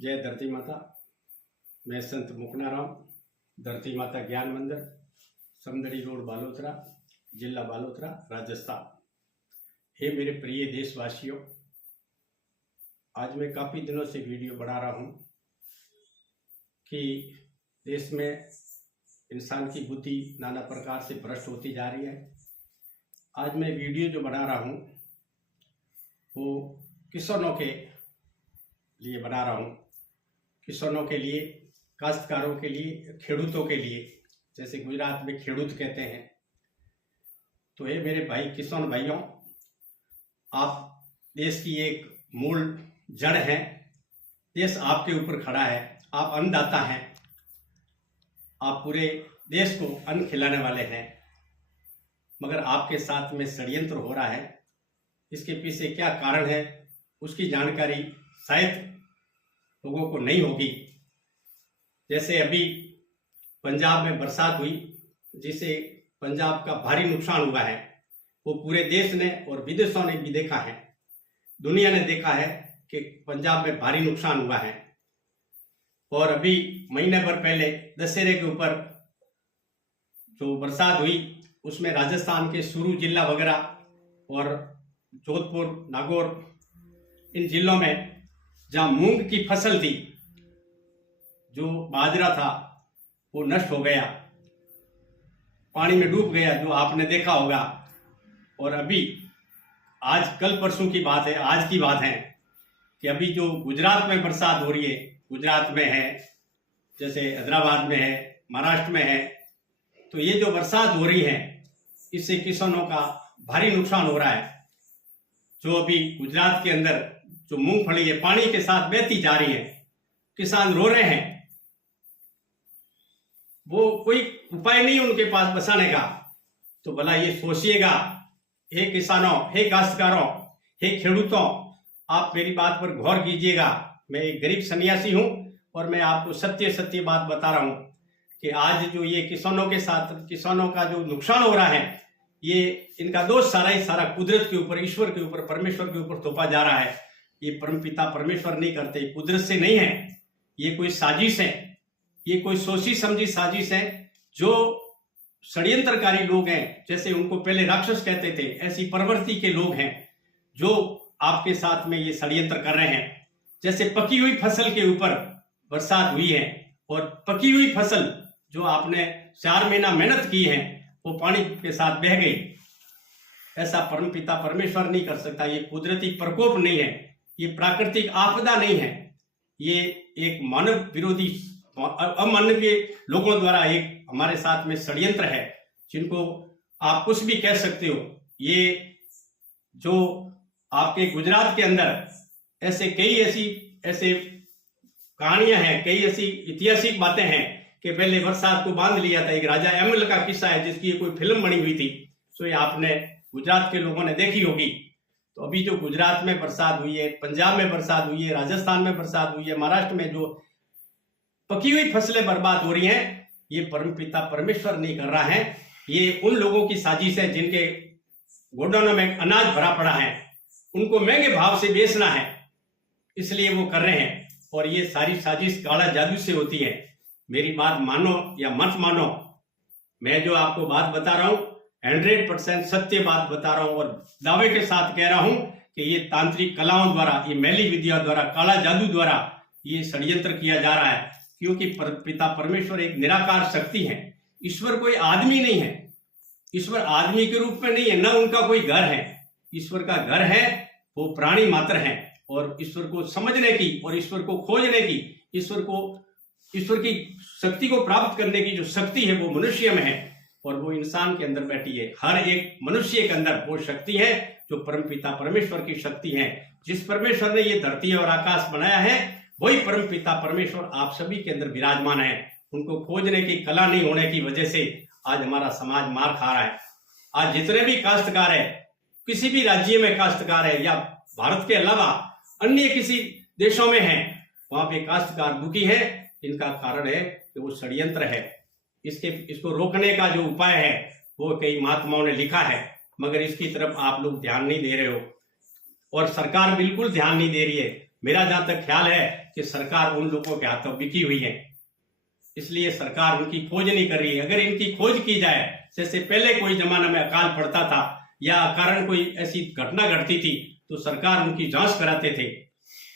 जय धरती माता। मैं संत मुकनाराम, धरती माता ज्ञान मंदिर, समदड़ी रोड, बालोतरा, जिला बालोतरा, राजस्थान। हे मेरे प्रिय देशवासियों, आज मैं काफ़ी दिनों से वीडियो बना रहा हूँ कि देश में इंसान की बुद्धि नाना प्रकार से भ्रष्ट होती जा रही है। आज मैं वीडियो जो बना रहा हूँ वो किसानों के लिए बना रहा हूँ, किसानों के लिए, काश्तकारों के लिए, खेडूतों के लिए, जैसे गुजरात में खेडूत कहते हैं। तो ये मेरे भाई किसान भाइयों, आप देश की एक मूल जड़ हैं, देश आपके ऊपर खड़ा है, आप अन्नदाता हैं, आप पूरे देश को अन्न खिलाने वाले हैं, मगर आपके साथ में षड्यंत्र हो रहा है। इसके पीछे क्या कारण है उसकी जानकारी शायद लोगों को नहीं होगी। जैसे अभी पंजाब में बरसात हुई, जिससे पंजाब का भारी नुकसान हुआ है, वो पूरे देश ने और विदेशों ने भी देखा है, दुनिया ने देखा है कि पंजाब में भारी नुकसान हुआ है। और अभी महीने भर पहले दशहरे के ऊपर जो बरसात हुई उसमें राजस्थान के सुरू जिला वगैरह और जोधपुर, नागौर, इन जिलों में जहां मूंग की फसल थी, जो बाजरा था, वो नष्ट हो गया, पानी में डूब गया, जो आपने देखा होगा। और अभी आज कल परसों की बात है, आज की बात है कि अभी जो गुजरात में बरसात हो रही है, गुजरात में है, जैसे हैदराबाद में है, महाराष्ट्र में है, तो ये जो बरसात हो रही है इससे किसानों का भारी नुकसान हो रहा है। जो अभी गुजरात के अंदर जो मूंगफली है पानी के साथ बहती जा रही है, किसान रो रहे हैं, वो कोई उपाय नहीं उनके पास बचाने का। तो भला ये सोचिएगा, हे किसानों, हे काश्तकारों, हे खेडूतों, आप मेरी बात पर गौर कीजिएगा। मैं एक गरीब सन्यासी हूं और मैं आपको सत्य बात बता रहा हूं कि आज जो ये किसानों के साथ, किसानों का जो नुकसान हो रहा है, ये इनका दोष सारा ही सारा कुदरत के ऊपर, ईश्वर के ऊपर, परमेश्वर के ऊपर थोपा जा रहा है। ये परमपिता परमेश्वर नहीं करते, कुदरत से नहीं है, ये कोई साजिश है, ये कोई सोची समझी साजिश है। जो षड्यंत्रकारी लोग हैं, जैसे उनको पहले राक्षस कहते थे, ऐसी प्रवृत्ति के लोग हैं जो आपके साथ में ये षड्यंत्र कर रहे हैं। जैसे पकी हुई फसल के ऊपर बरसात हुई है और पकी हुई फसल जो आपने 4 महीना मेहनत की है वो पानी के साथ बह गई। ऐसा परमपिता परमेश्वर नहीं कर सकता। ये कुदरती प्रकोप नहीं है, ये प्राकृतिक आपदा नहीं है, ये एक मानव विरोधी, अमानवीय लोगों द्वारा एक हमारे साथ में षड्यंत्र है, जिनको आप कुछ भी कह सकते हो। ये जो आपके गुजरात के अंदर कई ऐसे कहानियां हैं, कई ऐसी ऐतिहासिक बातें हैं कि पहले बरसात को बांध लिया था। एक राजा एमल का किस्सा है जिसकी कोई फिल्म बनी हुई थी, तो ये आपने गुजरात के लोगों ने देखी होगी। तो अभी जो गुजरात में बरसात हुई है, पंजाब में बरसात हुई है, राजस्थान में बरसात हुई है, महाराष्ट्र में जो पकी हुई फसलें बर्बाद हो रही हैं, ये परमपिता परमेश्वर नहीं कर रहा है, ये उन लोगों की साजिश है जिनके गोडाउनों में अनाज भरा पड़ा है, उनको महंगे भाव से बेचना है, इसलिए वो कर रहे हैं। और ये सारी साजिश काला जादू से होती है। मेरी बात मानो या मत मानो, मैं जो आपको बात बता रहा हूं 100% सत्य बात बता रहा हूं और दावे के साथ कह रहा हूं कि ये तांत्रिक कलाओं द्वारा, ये मैली विद्या द्वारा, काला जादू द्वारा ये षड्यंत्र किया जा रहा है। क्योंकि पिता परमेश्वर एक निराकार शक्ति है, ईश्वर कोई आदमी नहीं है, ईश्वर आदमी के रूप में नहीं है, न उनका कोई घर है। ईश्वर का घर है वो प्राणी मात्र है, और ईश्वर को समझने की और ईश्वर को खोजने की, ईश्वर की शक्ति को प्राप्त करने की जो शक्ति है वो मनुष्य में है, और वो इंसान के अंदर बैठी है। हर एक मनुष्य के अंदर वो शक्ति है जो परमपिता परमेश्वर की शक्ति है। जिस परमेश्वर ने ये धरती और आकाश बनाया है, वही परमपिता परमेश्वर आप सभी के अंदर विराजमान है। उनको खोजने की कला नहीं होने की वजह से आज हमारा समाज मार खा रहा है। आज जितने भी काश्तकार है, किसी भी राज्य में काश्तकार है या भारत के अलावा अन्य किसी देशों में है, वहां पे काश्तकार दुखी है। इनका कारण है कि वो षड्यंत्र है। इसको रोकने का जो उपाय है वो कई महात्माओं ने लिखा है, मगर इसकी तरफ आप लोग ध्यान नहीं दे रहे हो और सरकार बिल्कुल ध्यान नहीं दे रही है। मेरा जहां तक ख्याल है कि सरकार उन लोगों के हाथों बिकी हुई है, इसलिए सरकार उनकी खोज नहीं कर रही है। अगर इनकी खोज की जाए, जैसे पहले कोई जमाना में अकाल पड़ता था या कारण कोई ऐसी घटना घटती थी तो सरकार उनकी जांच कराते थे,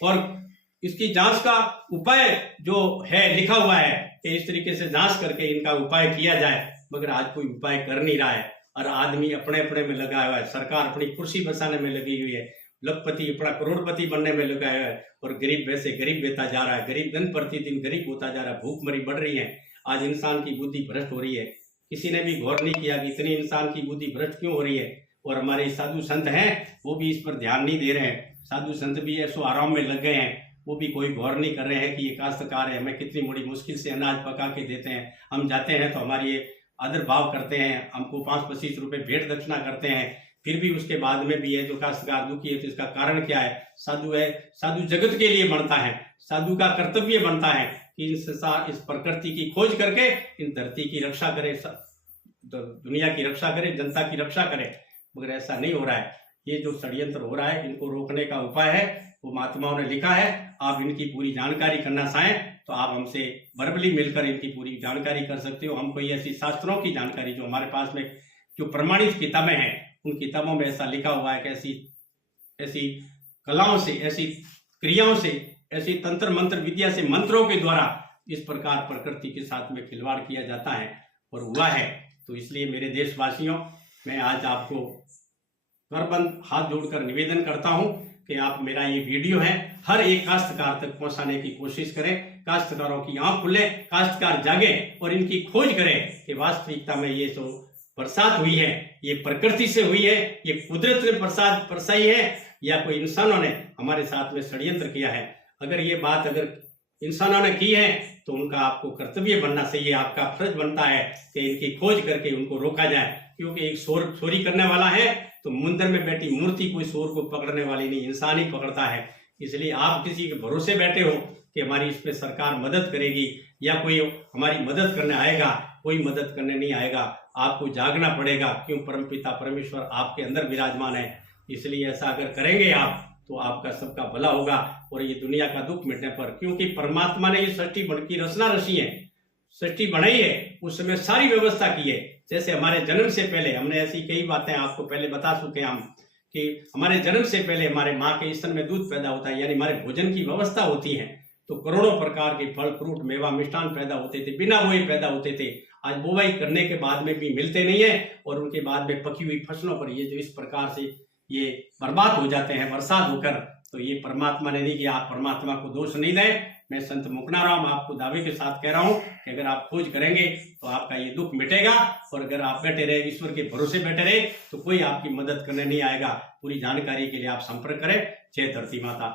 और इसकी जांच का उपाय जो है लिखा हुआ है कि इस तरीके से जांच करके इनका उपाय किया जाए, मगर आज कोई उपाय कर नहीं रहा है और आदमी अपने अपने में लगा हुआ है। सरकार अपनी कुर्सी बसाने में लगी हुई है, लखपति अपना करोड़पति बनने में लगा हुआ है, और गरीब वैसे गरीब बेता जा रहा है, गरीब दिन प्रतिदिन गरीब होता जा रहा है, भूखमरी बढ़ रही है। आज इंसान की बुद्धि भ्रष्ट हो रही है। किसी ने भी गौर नहीं किया कि इतनी इंसान की बुद्धि भ्रष्ट क्यों हो रही है, और हमारे साधु संत हैं वो भी इस पर ध्यान नहीं दे रहे हैं। साधु संत भी ऐसो आराम में लग गए हैं, वो भी कोई गौर नहीं कर रहे हैं कि ये काश्तकार है, हमें कितनी बड़ी मुश्किल से अनाज पका के देते हैं। हम जाते हैं तो हमारी ये आदर भाव करते हैं, हमको 5-25 रुपए भेंट दक्षिणा करते हैं, फिर भी उसके बाद में भी है जो काश्तकार दुखी है। तो इसका कारण क्या है? साधु है, साधु जगत के लिए बनता है, साधु का कर्तव्य बनता है कि इस प्रकृति की खोज करके इन धरती की रक्षा करे, दुनिया की रक्षा करे, जनता की रक्षा करे, मगर ऐसा नहीं हो रहा है। ये जो षड्यंत्र हो रहा है, इनको रोकने का उपाय है वो महात्माओं ने लिखा है। आप इनकी पूरी जानकारी करना चाहें तो आप हमसे वर्बली मिलकर इनकी पूरी जानकारी कर सकते हो। हम कोई ऐसी शास्त्रों की जानकारी जो हमारे पास में जो प्रमाणित किताबें हैं, उन किताबों में ऐसा लिखा हुआ है कि ऐसी कलाओं से, ऐसी क्रियाओं से, ऐसी तंत्र मंत्र विद्या से, मंत्रों के द्वारा इस प्रकार प्रकृति के साथ में खिलवाड़ किया जाता है और हुआ है। तो इसलिए मेरे देशवासियों, मैं आज आपको करबंद हाथ जोड़कर निवेदन करता हूं कि आप मेरा ये वीडियो है हर एक काश्तकार तक पहुंचाने की कोशिश करें। काश्तकारों की आंख खुले, काश्तकार जागे और इनकी खोज करें कि वास्तविकता में ये जो बरसात हुई है ये प्रकृति से हुई है, ये कुदरत ने बरसात बरसाई है, या कोई इंसानों ने हमारे साथ में षड्यंत्र किया है। अगर ये बात अगर इंसानों ने की है तो उनका आपको कर्तव्य बनना चाहिए, आपका फर्ज बनता है कि इनकी खोज करके उनको रोका जाए। क्योंकि एक चोरी करने वाला है तो मंदिर में बैठी मूर्ति कोई चोर को पकड़ने वाली नहीं, इंसान ही पकड़ता है। इसलिए आप किसी के भरोसे बैठे हो कि हमारी इसमें सरकार मदद करेगी या कोई हमारी मदद करने आएगा, कोई मदद करने नहीं आएगा। आपको जागना पड़ेगा। क्यों? परमपिता परमेश्वर आपके अंदर विराजमान है। इसलिए ऐसा अगर करेंगे आप तो आपका सबका भला होगा और ये दुनिया का दुख मिटने पर, क्योंकि परमात्मा ने ये सृष्टि की रचना रची है, सृष्टि बनाई है, उस समय सारी व्यवस्था की है। जैसे हमारे जन्म से पहले हमने ऐसी कई बातें आपको पहले बता चुके हैं हम कि हमारे जन्म से पहले हमारे माँ के स्तन में दूध पैदा होता है, यानी हमारे भोजन की व्यवस्था होती है। तो करोड़ों प्रकार के फल फ्रूट मेवा मिष्ठान पैदा होते थे, बिना बोए पैदा होते थे। आज बुवाई करने के बाद में भी मिलते नहीं है और उनके बाद में पकी हुई फसलों पर ये जो इस प्रकार से ये बर्बाद हो जाते हैं बरसात होकर, तो ये परमात्मा ने नहीं किया। आप परमात्मा को दोष नहीं दें। मैं संत मुकनाराम आपको दावे के साथ कह रहा हूं कि अगर आप खोज करेंगे तो आपका ये दुख मिटेगा, और अगर आप बैठे रहे, ईश्वर के भरोसे बैठे रहे, तो कोई आपकी मदद करने नहीं आएगा। पूरी जानकारी के लिए आप संपर्क करें। जय धरती माता।